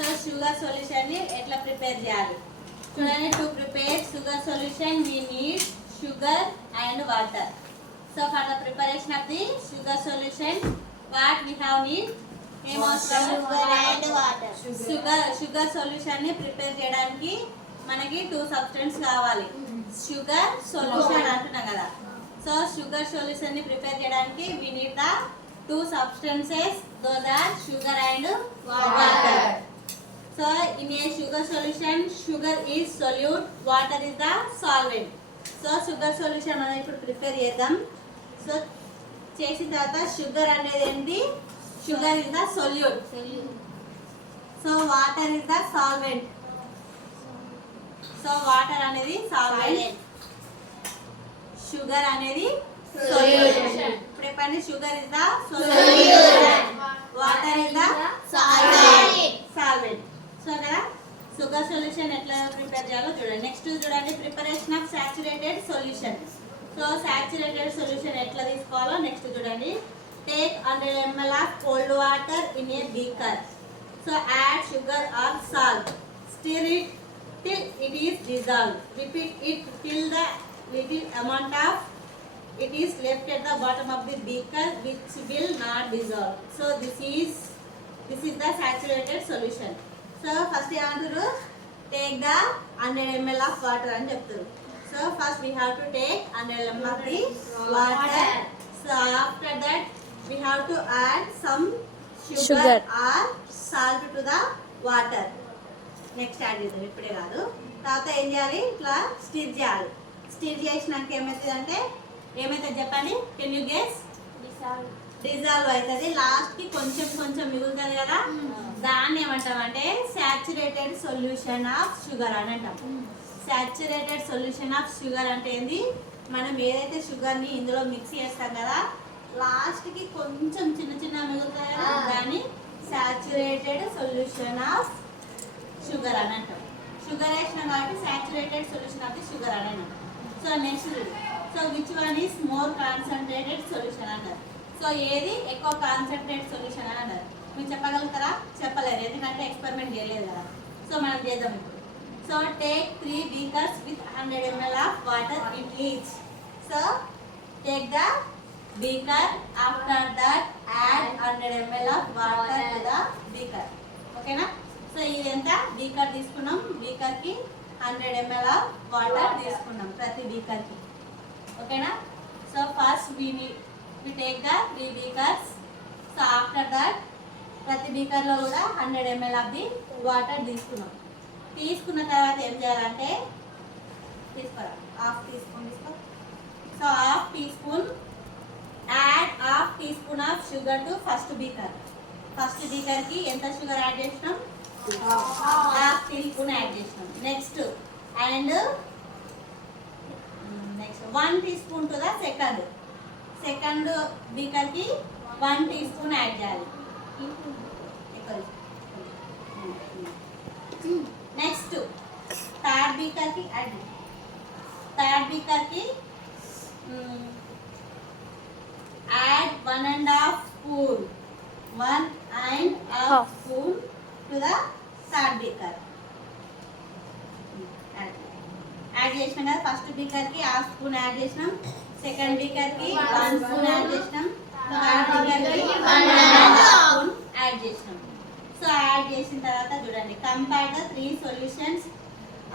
So sugar solution ని ఎట్లా prepare చేయాలి చూడండి. To prepare sugar solution we need sugar and water. So for the preparation of the sugar solution, what we have need? Sugar and water. Sugar solution ని prepare చేయడానికి మనకి 2 substance కావాలి. Sugar solution అంటున్నాం కదా. So sugar solution ని prepare చేయడానికి we need the 2 substances, those are sugar and water. So in a sugar solution, sugar is solute, water is the solvent. So sugar solution మనం ఇప్పుడు prepare చేద్దాం. So చేసిన తర్వాత sugar అనేది ఏంటి? Sugar is the solute. So water is the solvent. So water అనేది solvent, sugar అనేది solution. ఇప్పుడు చెప్పండి, sugar is the solution, water is the solvent. So కదా షుగర్ సొల్యూషన్ ఎట్లా ప్రిపేర్ చేయాలో చూడండి. నెక్స్ట్ చూడండి, preparation of saturated solution. So saturated solution ఎట్లా తీసుకోవాలో నెక్స్ట్ చూడండి. Take 100 ml of cold water in a beaker. So add sugar or salt. Stir it till it is dissolved. Repeat it till the little amount of it is left at the bottom of the beaker which will not dissolve. So this is the saturated solution. So first you have to take the 100 ml of water and cheptaru. So first we have to take 100 ml of the water. So after that we have to add some sugar or salt to the water. Next add చేద్దాం, ఇప్పుడే కాదు. తర్వాత ఏం చేయాలి, ఇట్లా stir చేయాలి. Stir చేసినాక ఏమవుతుంది చెప్పండి. Can you guess? డిజాల్వ్ అవుతుంది. లాస్ట్కి కొంచెం కొంచెం మిగులుతుంది కదా, దాన్ని ఏమంటామంటే సాచురేటెడ్ సొల్యూషన్ ఆఫ్ షుగర్ అని అంటాం. సాచురేటెడ్ సొల్యూషన్ ఆఫ్ షుగర్ అంటే ఏంది? మనం ఏదైతే షుగర్ని ఇందులో మిక్స్ చేస్తాం కదా, లాస్ట్కి కొంచెం చిన్న చిన్న మిగులుతుంది కదా, దాన్ని సాచురేటెడ్ సొల్యూషన్ ఆఫ్ షుగర్ అని అంటాం. షుగర్ వేసినాం కాబట్టి saturated solution of the sugar అని అంటాం. So next, so which one is more concentrated solution అంటారు. సో ఏది ఎక్కువ కాన్సన్ట్రేట్ సొల్యూషన్ అని అంటారు. మీరు చెప్పగలుగుతారా? చెప్పలేరు, ఎందుకంటే ఎక్స్పెరిమెంట్ చేయలేదు కదా. సో మనం చేద్దాం ఇప్పుడు. So take 3 beakers with 100 ml of water in each. So take the beaker, after that add 100 ml of water to the beaker. ఓకేనా? సో ఇదంతా బీకర్ తీసుకున్నాం, బీకర్కి 100 ml ఆఫ్ వాటర్ తీసుకున్నాం ప్రతి బీకర్కి. ఓకేనా? So first we take the 3 beakers. So after that ప్రతి బీకర్లో కూడా 100 ml of the water తీసుకున్నాం. తీసుకున్న తర్వాత ఏం చేయాలంటే తీసుకోరా, హాఫ్ టీ స్పూన్ తీసుకో. So half teaspoon add half teaspoon of sugar to first beaker. First బీకర్కి ఎంత షుగర్ యాడ్ చేసినాం? హాఫ్ టీ స్పూన్ యాడ్ చేసినాం. Next 1 teaspoon to the second బీకర్కి 1 టీ స్పూన్ యాడ్ చేయాలి. Next third బీకర్కి add add 1.5 spoon 1.5 spoon to the third beaker. Add చేసినాం కదా, first బీకర్కి హాఫ్ స్పూన్ యాడ్ చేసినాం, సెకండ్ బీకర్కి 1 స్పూన్ యాడ్ చేసినాం, థర్డ్ బీకర్కి 1.5 స్పూన్ యాడ్ చేసినాం. సో యాడ్ చేసిన తర్వాత చూడండి, compare the 3 solutions,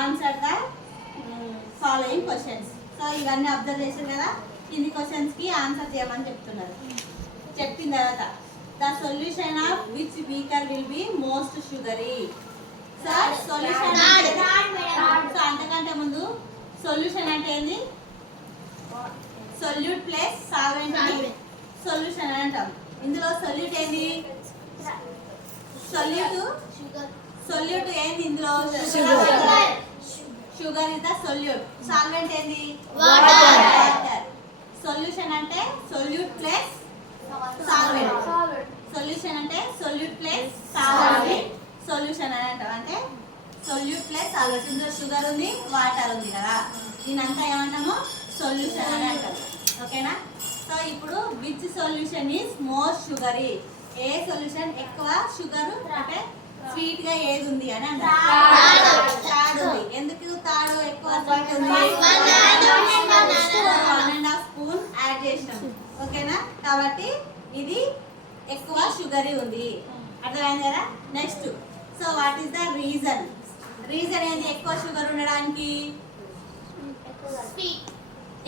answer the following questions. So ఇవన్నీ అబ్జర్వ్ చేశారు కదా, కింది క్వశ్చన్స్కి ఆన్సర్ చేయమని చెప్తున్నారు. చెప్పిన తర్వాత the solution of which beaker will be most sugary. Sir solution so అంతకంటే ముందు సొల్యూషన్ అంటే ఏంది? సొల్యూట్ ప్లస్ సాల్వెంట్ అని సొల్యూషన్ అని అంటాం. ఇందులో సొల్యూట్ ఏంది? సొల్యూట్ ఏంది ఇందులో? Sugar is the solute. Solvent ఏంది? వాటర్. సొల్యూషన్ అంటే సొల్యూట్ ప్లస్ సాల్వెంట్. సొల్యూషన్ అంటే సొల్యూట్ ప్లస్ సాల్వెంట్. సొల్యూషన్ అని అంటాం, అంటే సొల్యూట్ ప్లస్ సాల్వెంట్. ఇందులో షుగర్ ఉంది, వాటర్ ఉంది కదా, దీనంతా ఏమంటాము? సొల్యూషన్ అని అంటాం. ఓకేనా? సో ఇప్పుడు which solution is more sugary? A solution ఎక్కువ షుగర్ అంటే స్వీట్ గా ఏది ఉంది అని అంటారు. తాడు ఉంది. ఎందుకు తాడు ఎక్కువ స్వీట్ ఉంది? 1.5 స్పూన్ యాడ్ చేసినాం. ఓకేనా? కాబట్టి ఇది ఎక్కువ షుగర్ ఉంది. అర్థమైంది కదా? Next, so what is the reason? Reason ఏంది ఎక్కువ షుగర్ ఉండడానికి?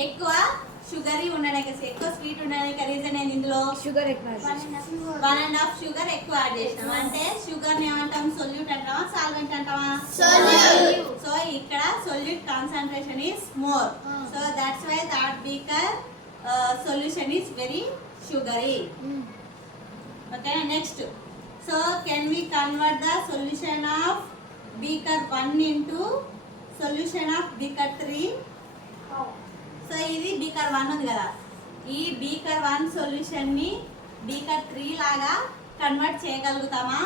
ఎక్కువ షుగర్ ఉండడానికి, ఎక్కువ స్వీట్ ఉండడానికి రీజన్ ఏంది? ఇందులో షుగర్ ఎక్కువ 1.5 షుగర్ ఎక్కువ యాడ్ చేసినాం. అంటే షుగర్ ని ఏమంటాం? సొల్యూట్ అంటామా, సాల్వెంట్ అంటామా? సో ఇక్కడ solute concentration is more. So that's why that beaker solution is very sugary. Okay, next, so can we convert the solution of beaker 1 into solution of beaker 3? So ఇది beaker 1 ఉంది కదా, ఈ beaker 1 solution ని beaker 3 లాగా convert చేయగలుగుతామా?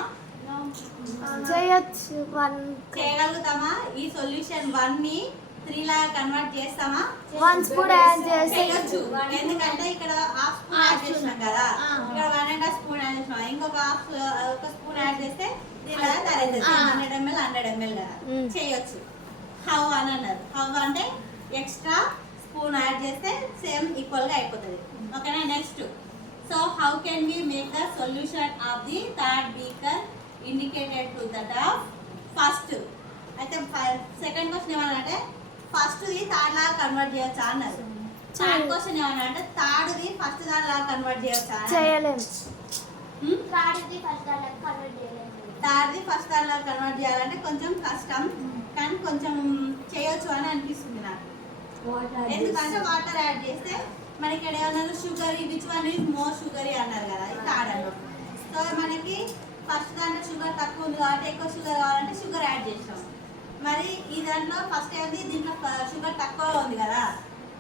చేయొచ్చు. చేయగలుగుతామా? ఈ solution 1 ని 3 లాగా కన్వర్ట్ చేస్తామా? 1 స్పూన్ యాడ్ చేసి చేయొచ్చు. ఎందుకంటే ఇక్కడ హాఫ్ స్పూన్ యాడ్ చేసినాం కదా, ఇక్కడ 1.5 స్పూన్ యాడ్ చేసినాం. ఇంకొక ఒక స్పూన్ యాడ్ చేస్తే దీనిలాగా తయారైతుంది. 100 ml 100 ml కదా, చేయొచ్చు. హౌ అని అన్నారు. హౌ అంటే ఎక్స్ట్రా స్పూన్ యాడ్ చేస్తే సేమ్ ఈక్వల్ గా అయిపోతుంది. ఓకేనా? Next, so how can we make the solution of the third beaker indicated to that of first? అయితే సెకండ్ క్వశ్చన్ ఏమన్నా అంటే ఫస్ట్ది థర్డ్ లాగా కన్వర్ట్ చేయొచ్చా అన్నారు. థర్డ్ క్వశ్చన్ ఏమన్నా అంటే థర్డ్ది ఫస్ట్ దాని లాగా కన్వర్ట్ చేయొచ్చా? చేయలేము. థర్డ్ది ఫస్ట్ దాని లాగా కన్వర్ట్ చేయాలంటే కొంచెం కష్టం, కానీ కొంచెం చేయొచ్చు అని అనిపిస్తుంది నాకు. ఎందుకంటే వాటర్ యాడ్ చేస్తే మనకి ఇక్కడ ఏమన్నారు? Sugar, which one is more sugary అన్నారు కదా, ఇది థర్డ్ అన్నారు. సో మనకి ఫస్ట్ దాంట్లో షుగర్ తక్కువ ఉంది కాబట్టి ఎక్కువ షుగర్ కావాలంటే షుగర్ యాడ్ చేసాం. మరి ఈ దాంట్లో ఫస్ట్ ఏంది? దీంట్లో షుగర్ తక్కువ ఉంది కదా,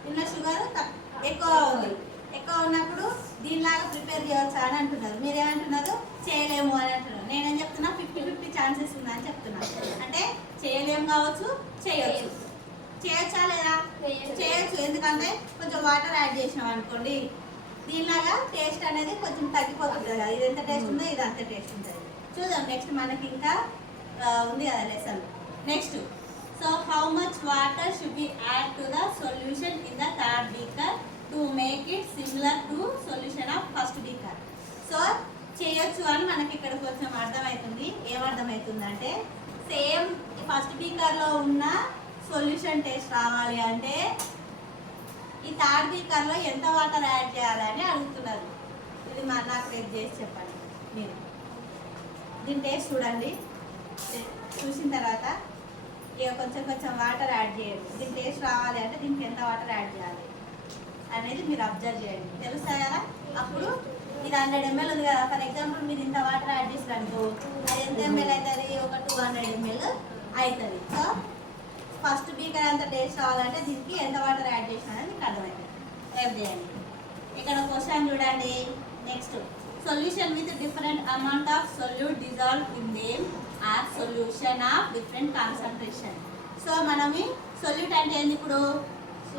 దీంట్లో షుగర్ ఎక్కువ ఉంది. ఎక్కువ ఉన్నప్పుడు దీనిలాగా ప్రిపేర్ చేయవచ్చా అని అంటున్నారు. మీరేమంటున్నారు? చేయలేము అని అంటున్నారు. నేనేం చెప్తున్నా? 50-50 ఛాన్సెస్ ఉందని చెప్తున్నా. అంటే చేయలేము కావచ్చు, చేయొచ్చు. చేయొచ్చా లేదా? చేయొచ్చు. ఎందుకంటే కొంచెం వాటర్ యాడ్ చేసినాం అనుకోండి, దీనిలాగా టేస్ట్ అనేది కొంచెం తగ్గిపోతుంది కదా. ఇది ఎంత టేస్ట్ ఉందో ఇది అంత టేస్ట్ ఉంటుంది. చూద్దాం నెక్స్ట్, మనకి ఇంకా ఉంది కదా lesson. Next, so how much water should be add to the solution in the third beaker to make it similar to solution of first beaker? So చేయొచ్చు అని మనకి ఇక్కడ కొంచెం అర్థమవుతుంది. ఏమర్థమవుతుంది అంటే సేమ్ ఫస్ట్ బీకర్లో ఉన్న సొల్యూషన్ టేస్ట్ రావాలి అంటే ఈ థర్డ్ బీకర్లో ఎంత వాటర్ యాడ్ చేయాలని అడుగుతున్నారు. ఇది నాకు రేపు చేసి చెప్పండి మీరు. దీని టేస్ట్ చూడండి, చూసిన తర్వాత ఇక కొంచెం కొంచెం వాటర్ యాడ్ చేయండి. దీని టేస్ట్ రావాలి అంటే దీనికి ఎంత వాటర్ యాడ్ చేయాలి అనేది మీరు అబ్జర్వ్ చేయండి, తెలుస్తాయి కదా. అప్పుడు ఇది 100 ml ఉంది కదా, ఫర్ ఎగ్జాంపుల్ మీరు ఇంత వాటర్ యాడ్ చేసినట్టు అది ఎంత ml అవుతుంది? ఒక 200 ml అవుతుంది. సో ఫస్ట్ బీకర్ అంత టేస్ట్ రావాలంటే దీనికి ఎంత వాటర్ యాడ్ చేసినా మీకు అర్థమవుతుంది. రేపు చేయండి. ఇక్కడ క్వశ్చన్ చూడండి. Next, solution with different amount of solute dissolve in them are solution of different concentration. So మనమి సొల్యూట్ అంటే ఏంది? ఇప్పుడు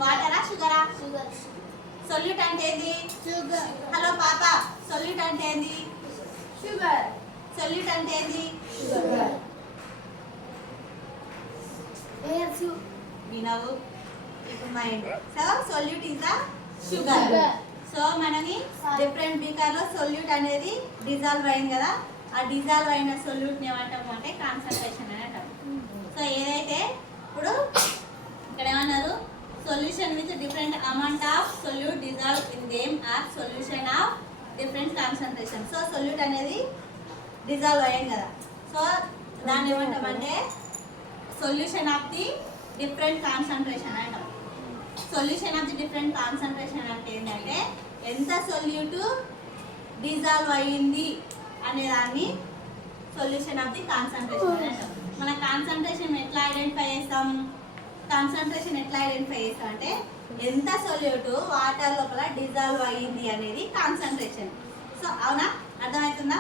వాటరా, షుగరా? సొల్యూట్ అంటే ఏంది? షుగర్. హలో పాప, సొల్యూట్ అంటే ఏంది? షుగర్. సొల్యూట్ అంటే ఏంది? షుగర్. వినవు ఇప్పుడు mind. So solute is the sugar. So మనకి డిఫరెంట్ బీకర్ లో సొల్యూట్ అనేది డిజాల్వ్ అయింది కదా, ఆ డిజాల్వ్ అయిన సొల్యూట్ ని ఏమంటాము అంటే కాన్సంట్రేషన్ అని అంటాము. సో ఏదైతే ఇప్పుడు ఇక్కడ ఏమన్నారు? Solution with different amount of solute dissolve in them are solution of different concentration. So solute అనేది డిజాల్వ్ అయ్యింది కదా, సో దాన్ని ఏమంటామంటే solution of the different concentration అంటాం. Solution of the different concentration అంటే ఏంటంటే ఎంత సొల్యూట్ డిజాల్వ్ అయ్యింది అనే దాన్ని సొల్యూషన్ ఆఫ్ ది కాన్సంట్రేషన్ అంటాం. మన కాన్సంట్రేషన్ ఎట్లా ఐడెంటిఫై చేస్తాం? కాన్సంట్రేషన్ ఎట్లా ఐడెంటిఫై చేస్తాం అంటే ఎంత సొల్యూట్ వాటర్ లోపల డిజాల్వ్ అయ్యింది అనేది కాన్సంట్రేషన్. సో అవునా, అర్థమవుతుందా?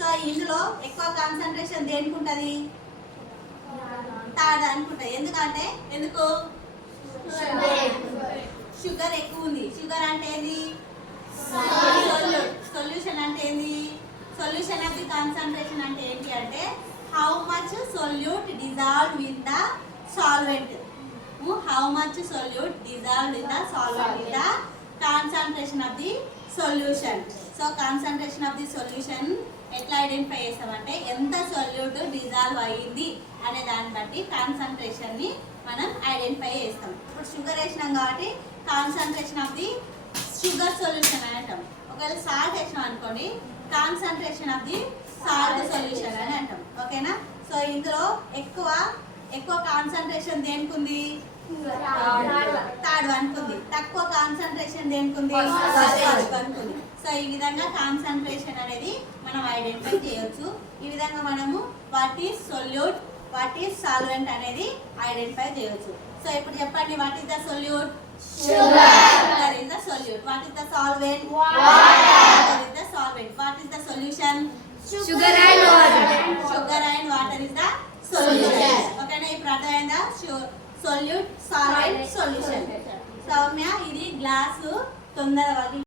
సో ఇందులో ఎక్కువ కాన్సంట్రేషన్ దేనికి ఉంటుంది? థర్డ్ అనుకుంటుంది. ఎందుకంటే ఎందుకు? షుగర్ ఎక్కువ ఉంది. షుగర్ అంటే ఏంది? సొల్యూషన్ అంటే ఏంది? సొల్యూషన్ ఆఫ్ ది కాన్సంట్రేషన్ అంటే ఏంటి అంటే how solute dissolved in the solvent. How much solute dissolved in the solvent is the concentration of the solution. So concentration of the solution ఎట్లా ఐడెంటిఫై చేస్తామంటే ఎంత సొల్యూట్ డిజాల్వ్ అయ్యింది అనే దాన్ని బట్టి కాన్సన్ట్రేషన్ ని మనం ఐడెంటిఫై చేస్తాం. ఇప్పుడు షుగర్ వేసినాం కాబట్టి concentration of the sugar solution అని అంటాం. ఒకవేళ సాల్ట్ వేసినాం అనుకోండి concentration of the salt solution అని అంటాం. ఓకేనా? సో ఇందులో ఎక్కువ కాన్సన్ట్రేషన్ దేనికి ఉంది? థర్డ్ వన్ కుంది. తక్కువ కాన్సన్ట్రేషన్ దేనికి ఉంది? ఫస్ట్ వన్ కుంది. సో ఈ విధంగా కాన్సన్ట్రేషన్ అనేది మనం ఐడెంటిఫై చేయొచ్చు. ఈ విధంగా మనము what is solute, what is solvent అనేది ఐడెంటిఫై చేయొచ్చు. సో ఇప్పుడు చెప్పండి, what is the solute? Sugar is the solute. What is the solvent? Water is the solvent. What is the solution? Sugar and water. Sugar and water is the solution. Okay na, ఇప్పుడు అర్థమైందా? Solute, solvent, solution. Soumya, ఇది glass తొందరగా